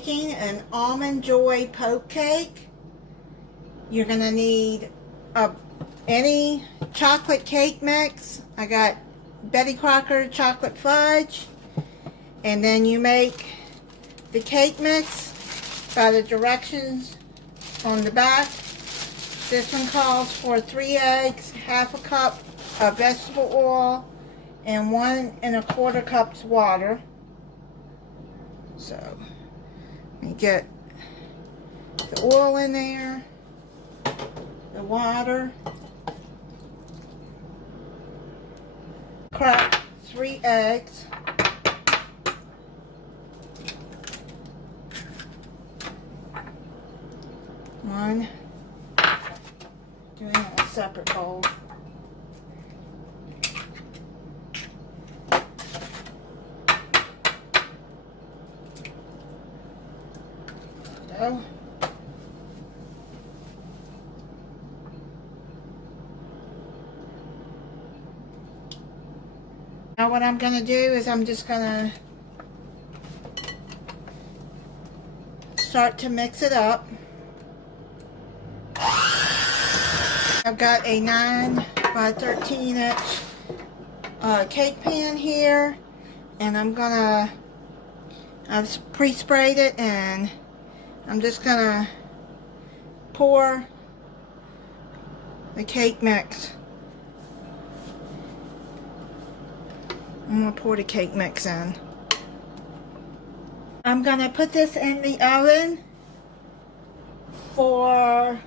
making an Almond Joy poke cake. You're going to need any chocolate cake mix. I got Betty Crocker chocolate fudge. And then you make the cake mix by the directions on the back. This one calls for 3 eggs, half a cup of vegetable oil, and 1 1/4 cups water. So, let me get the oil in there, the water, crack 3 eggs, one, doing it in a separate bowl. Go. Now what I'm going to do is I'm just going to start to mix it up. I've got a 9 by 13 inch cake pan here, and I've pre-sprayed it, and I'm just gonna pour the cake mix. I'm gonna pour the cake mix in. I'm gonna put this in the oven for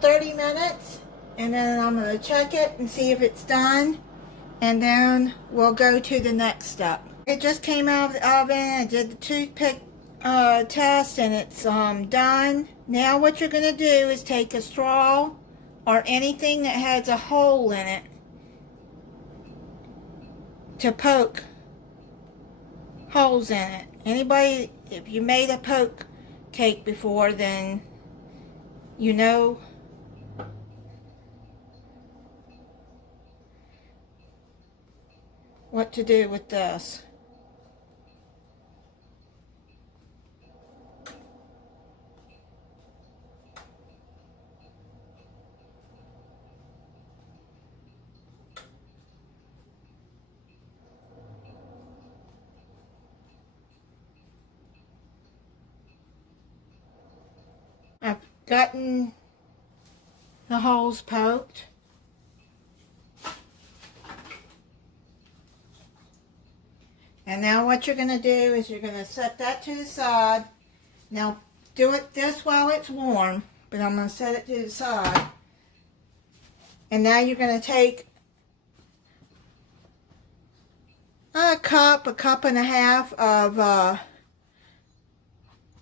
30 minutes, and then I'm going to check it and see if it's done, and then we'll go to the next step. It just came out of the oven. I did the toothpick test, and it's done. Now what you're going to do is take a straw or anything that has a hole in it to poke holes in it. Anybody, if you made a poke cake before, then you know what to do with this. I've gotten the holes poked. And now what you're going to do is you're going to set that to the side. Now do it this while it's warm, but I'm going to set it to the side. And now you're going to take a cup and a half of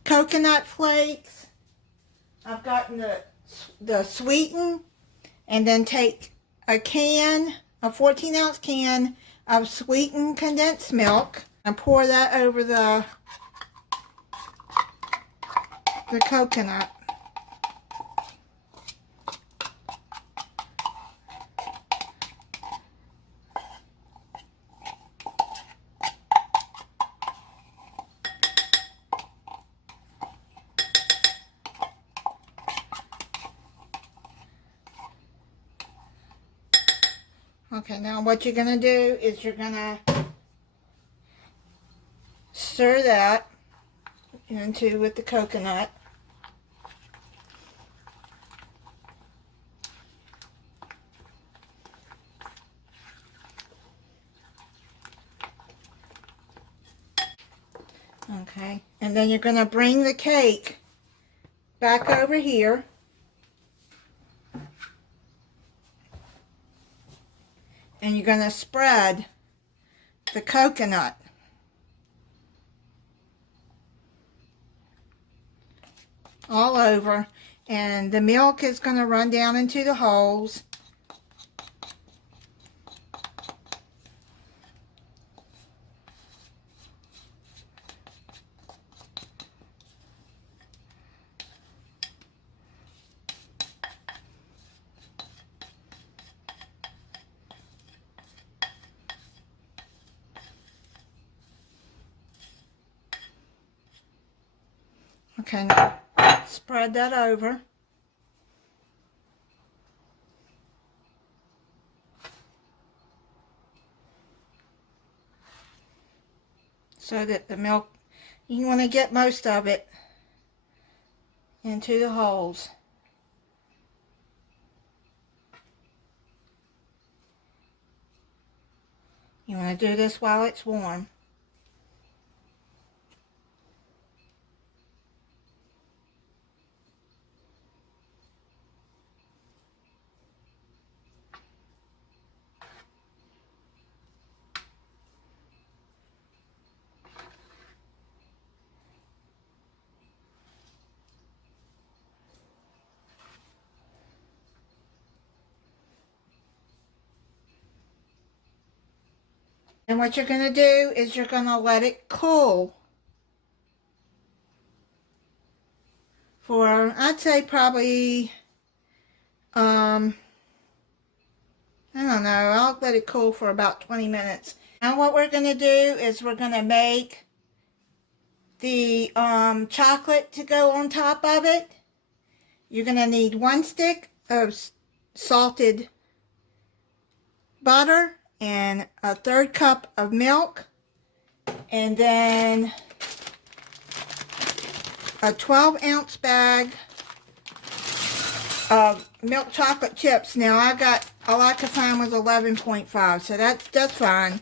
coconut flakes. I've gotten the sweetened, and then take a 14-ounce can of sweetened condensed milk, and pour that over the coconut. Okay, now what you're going to do is you're going to stir that into with the coconut. Okay, and then you're going to bring the cake back over here. And you're going to spread the coconut all over, and the milk is going to run down into the holes. Okay, now spread that over. So that the milk, you want to get most of it into the holes. You want to do this while it's warm. And what you're going to do is you're going to let it cool for, I'd say probably, I don't know, I'll let it cool for about 20 minutes. Now what we're going to do is we're going to make the chocolate to go on top of it. You're going to need 1 stick of salted butter and a 1/3 cup of milk, and then a 12-ounce bag of milk chocolate chips. Now all I could find was 11.5, so that's fine.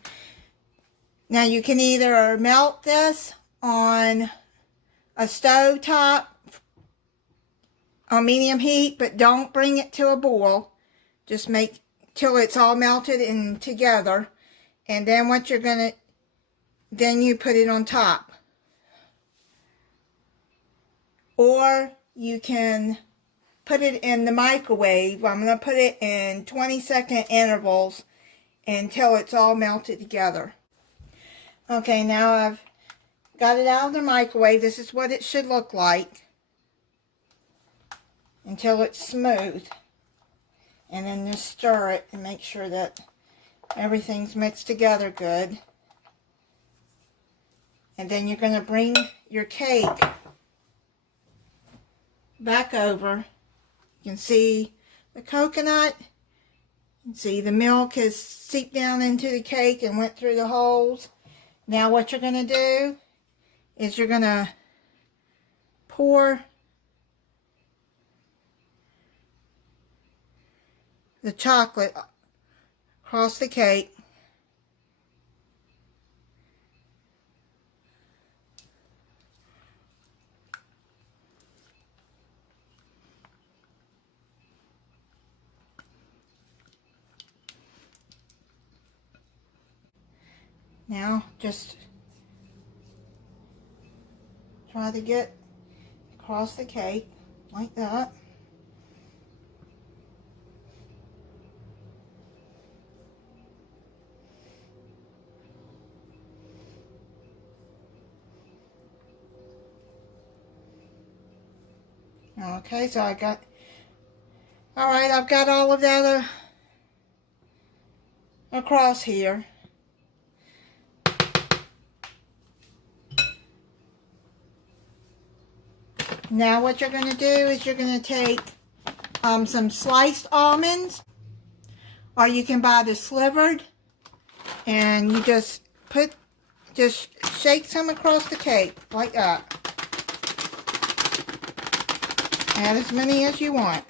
Now you can either melt this on a stove top on medium heat, but don't bring it to a boil. Just make till it's all melted and together, and then then you put it on top. Or you can put it in the microwave. I'm going to put it in 20-second intervals until it's all melted together. Okay, now I've got it out of the microwave. This is what it should look like until it's smooth. And then just stir it and make sure that everything's mixed together good. And then you're going to bring your cake back over. You can see the coconut. You can see the milk has seeped down into the cake and went through the holes. Now what you're going to do is you're going to pour the chocolate across the cake. Now just try to get across the cake like that. Okay, so I've got all of that across here. Now what you're going to do is you're going to take some sliced almonds, or you can buy the slivered, and you just shake some across the cake like that. Add as many as you want.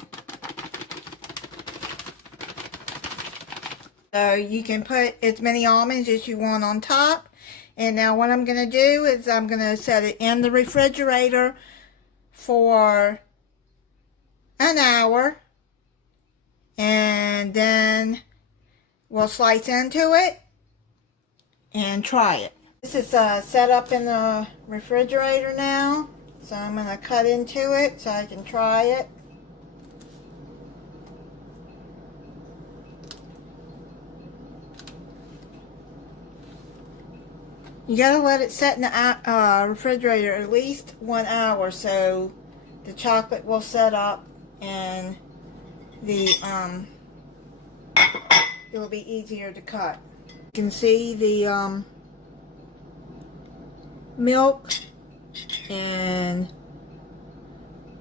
So you can put as many almonds as you want on top. And now what I'm going to do is I'm going to set it in the refrigerator for an hour. And then we'll slice into it and try it. This is set up in the refrigerator now. So I'm going to cut into it so I can try it. You got to let it set in the refrigerator at least 1 hour so the chocolate will set up and it'll be easier to cut. You can see the milk and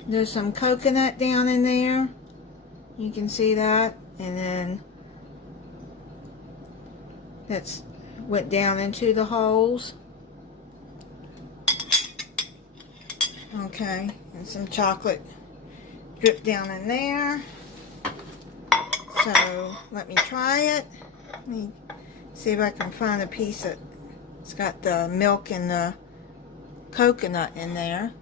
There's some coconut down in there. You can see that. And then that's went down into the holes. Okay, and some chocolate drip down in there. So let me try it. Let me see if I can find a piece that it's got the milk and the coconut in there.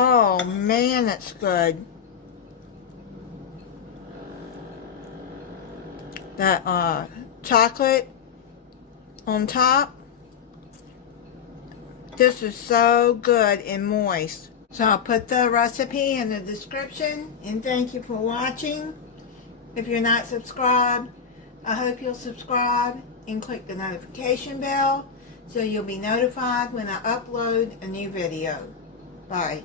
Oh man, that's good. That chocolate on top. This is so good and moist. So I'll put the recipe in the description, and thank you for watching. If you're not subscribed, I hope you'll subscribe and click the notification bell so you'll be notified when I upload a new video. Bye.